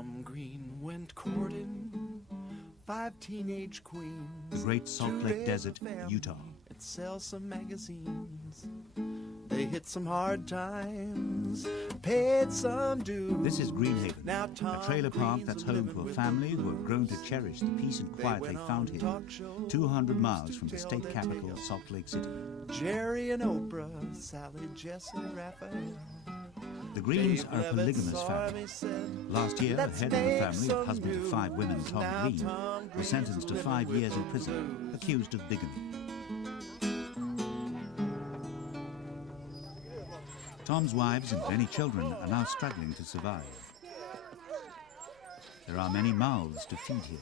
Tom Green went courting 5 teenage queens. The Great Salt Lake Desert, Utah. And sell some magazines. They hit some hard times, paid some dues. This is Greenhaven, a trailer park that's home to a family who have grown to cherish the peace and quiet they found here, 200 miles from the state capital, Salt Lake City. Jerry and Oprah, Sally, Jesse, Raphael. The Greens are a polygamous family. Last year, the head of the family, husband to 5 women, Tom Green, was sentenced to 5 years in prison, accused of bigamy. Tom's wives and many children are now struggling to survive. There are many mouths to feed here.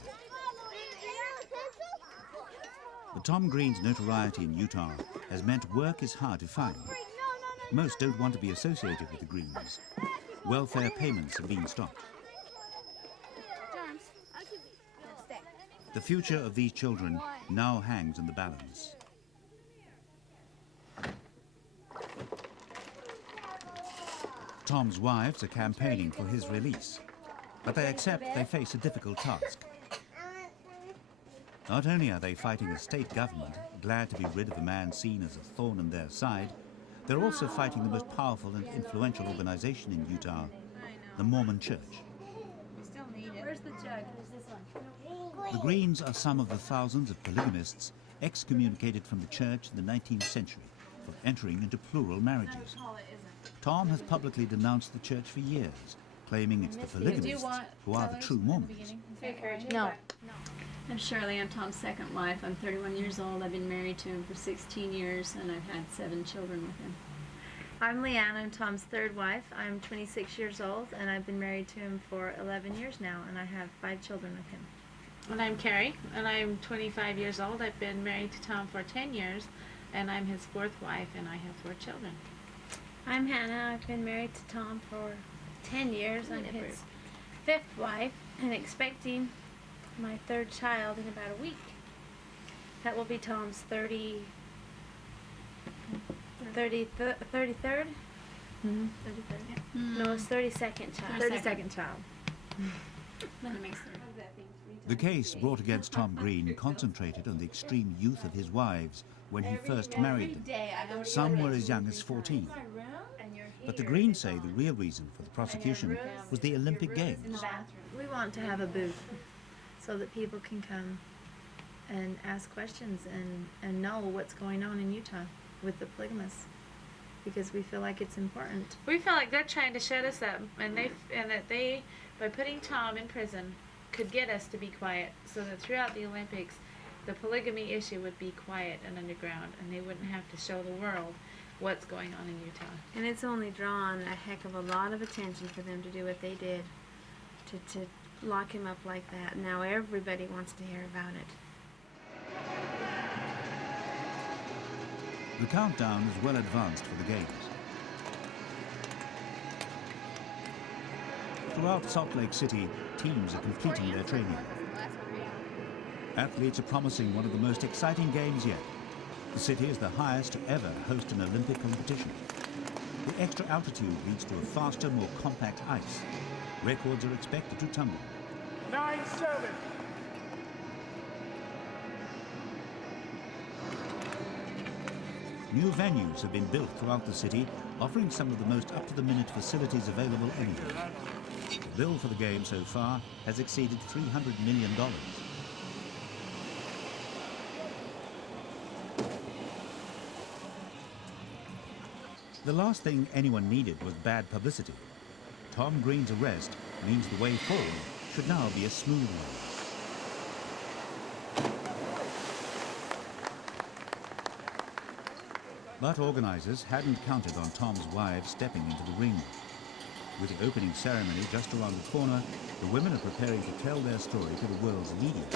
But Tom Green's notoriety in Utah has meant work is hard to find. Most don't want to be associated with the Greens. Welfare payments have been stopped. The future of these children now hangs in the balance. Tom's wives are campaigning for his release, but they accept they face a difficult task. Not only are they fighting a state government glad to be rid of a man seen as a thorn in their side, they're also fighting the most powerful and influential organization in Utah, the Mormon Church. Where's the jug? The Greens are some of the thousands of polygamists excommunicated from the church in the 19th century for entering into plural marriages. Tom has publicly denounced the church for years, claiming it's the polygamists who are the true Mormons. No. I'm Shirley. I'm Tom's second wife. I'm 31 years old. I've been married to him for 16 years, and I've had 7 children with him. I'm Leanne. I'm Tom's third wife. I'm 26 years old, and I've been married to him for 11 years now, and I have 5 children with him. And I'm Cari, and I'm 25 years old. I've been married to Tom for 10 years, and I'm his 4th wife, and I have 4 children. I'm Hannah. I've been married to Tom for 10 years. I'm his 5th wife and expecting my 3rd child in about a week. That will be Tom's 33rd? Mm-hmm. 33rd? Yeah. No, his 32nd child. 32nd child. Then it makes 30. The case brought against Tom Green concentrated on the extreme youth of his wives when he first married them. Some were as young as 14. But the Greens say the real reason for the prosecution was the Olympic Games. We want to have a booth so that people can come and ask questions and know what's going on in Utah with the polygamists, because we feel like it's important. We feel like they're trying to shut us up, and that they, by putting Tom in prison, could get us to be quiet, so that throughout the Olympics, the polygamy issue would be quiet and underground, and they wouldn't have to show the world what's going on in Utah. And it's only drawn a heck of a lot of attention for them to do what they did, to lock him up like that. Now everybody wants to hear about it. The countdown is well advanced for the Games. Throughout Salt Lake City, teams are completing their training. Athletes are promising one of the most exciting games yet. The city is the highest to ever host an Olympic competition. The extra altitude leads to a faster, more compact ice. Records are expected to tumble. 9-7. New venues have been built throughout the city, offering some of the most up-to-the-minute facilities available anywhere. The bill for the game so far has exceeded $300 million. The last thing anyone needed was bad publicity. Tom Green's arrest means the way forward should now be a smooth one. But organizers hadn't counted on Tom's wives stepping into the ring. With the opening ceremony just around the corner, the women are preparing to tell their story to the world's media.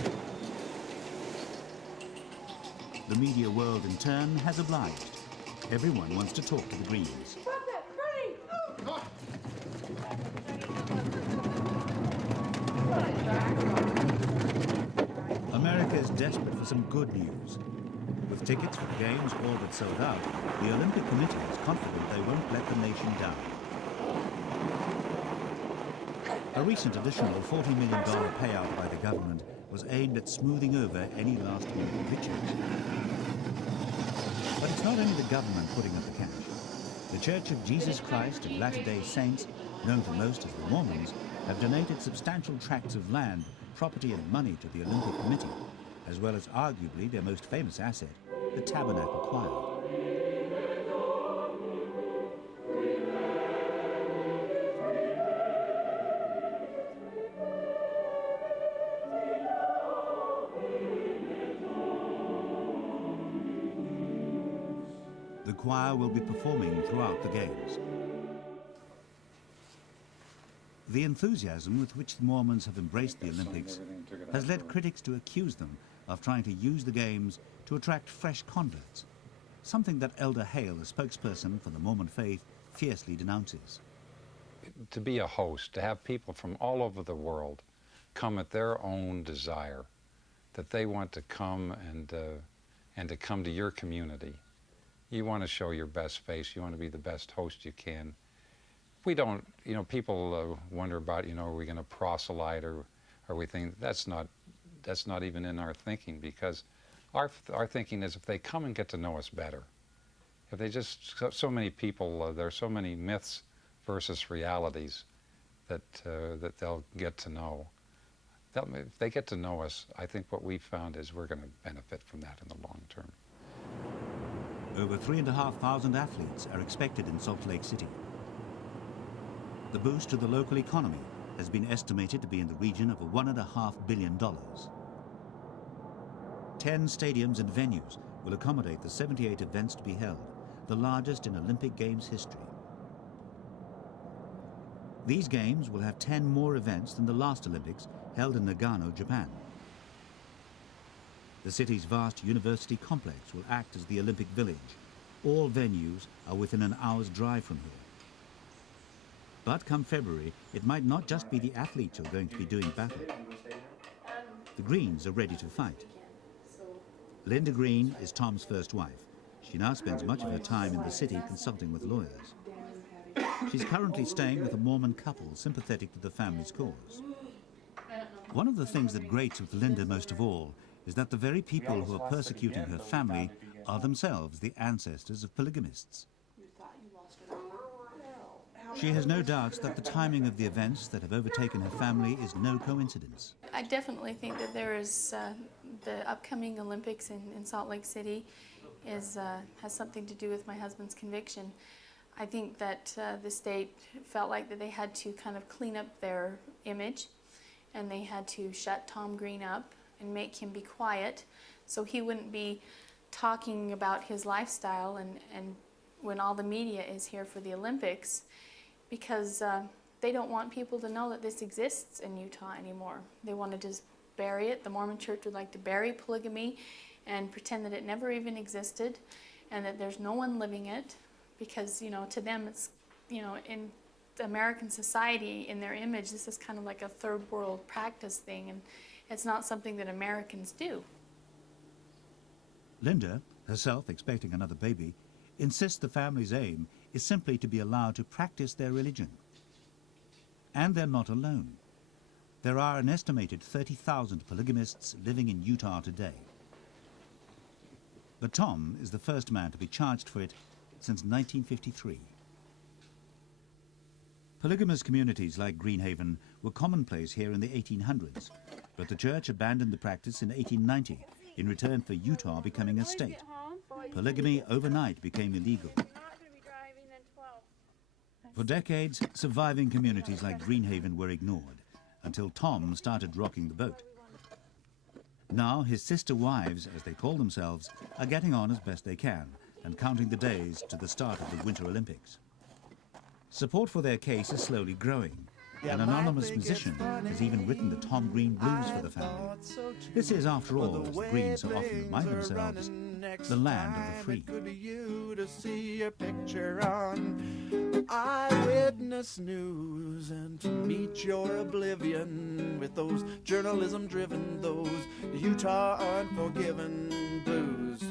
The media world, in turn, has obliged. Everyone wants to talk to the Greens. America is desperate for some good news. With tickets for the Games all but sold out, the Olympic Committee is confident they won't let the nation down. A recent additional $40 million payout by the government was aimed at smoothing over any last-minute glitches. But it's not only the government putting up the cash. The Church of Jesus Christ of Latter-day Saints, known to most as the Mormons, have donated substantial tracts of land, property and money to the Olympic Committee, as well as arguably their most famous asset, the Tabernacle Choir. The choir will be performing throughout the Games. The enthusiasm with which the Mormons have embraced the Olympics has led critics to accuse them of trying to use the Games to attract fresh converts, something that Elder Hale, a spokesperson for the Mormon faith, fiercely denounces. To be a host, to have people from all over the world come at their own desire, that they want to come and to come to your community. You want to show your best face. You want to be the best host you can. We don't, you know, people wonder about, you know, are we going to proselyte, or we think that's not even in our thinking, because our thinking is if they come and get to know us better, if they just, so many people, there are so many myths versus realities that they'll get to know. If they get to know us, I think what we've found is we're going to benefit from that in the long term. Over 3,500 athletes are expected in Salt Lake City. The boost to the local economy has been estimated to be in the region of $1.5 billion. 10 stadiums and venues will accommodate the 78 events to be held, the largest in Olympic Games history. These Games will have 10 more events than the last Olympics held in Nagano, Japan. The city's vast university complex will act as the Olympic Village. All venues are within an hour's drive from here. But come February, it might not just be the athletes who are going to be doing battle. The Greens are ready to fight. Linda Green is Tom's first wife. She now spends much of her time in the city consulting with lawyers. She's currently staying with a Mormon couple sympathetic to the family's cause. One of the things that grates with Linda most of all is that the very people who are persecuting her family are themselves the ancestors of polygamists. She has no doubts that the timing of the events that have overtaken her family is no coincidence. I definitely think that there is the upcoming Olympics in Salt Lake City has something to do with my husband's conviction. I think that the state felt like that they had to kind of clean up their image, and they had to shut Tom Green up and make him be quiet so he wouldn't be talking about his lifestyle and when all the media is here for the Olympics, because they don't want people to know that this exists in Utah anymore. They want to just bury it. The Mormon Church would like to bury polygamy and pretend that it never even existed and that there's no one living it, because, you know, to them it's, you know, in American society, in their image, this is kind of like a third world practice thing, and it's not something that Americans do. Linda, herself expecting another baby, insists the family's aim is simply to be allowed to practice their religion. And they're not alone. There are an estimated 30,000 polygamists living in Utah today. But Tom is the first man to be charged for it since 1953. Polygamous communities like Greenhaven were commonplace here in the 1800s, but the church abandoned the practice in 1890 in return for Utah becoming a state. Polygamy overnight became illegal. For decades, surviving communities like Greenhaven were ignored, until Tom started rocking the boat. Now his sister wives, as they call themselves, are getting on as best they can and counting the days to the start of the Winter Olympics. Support for their case is slowly growing. An anonymous musician has even written the Tom Green Blues for the family. This is, after all, as the Greens so often remind themselves, the land of the free. Could be you to see a picture on Eyewitness News, and to meet your oblivion with those journalism-driven, those Utah unforgiven blues.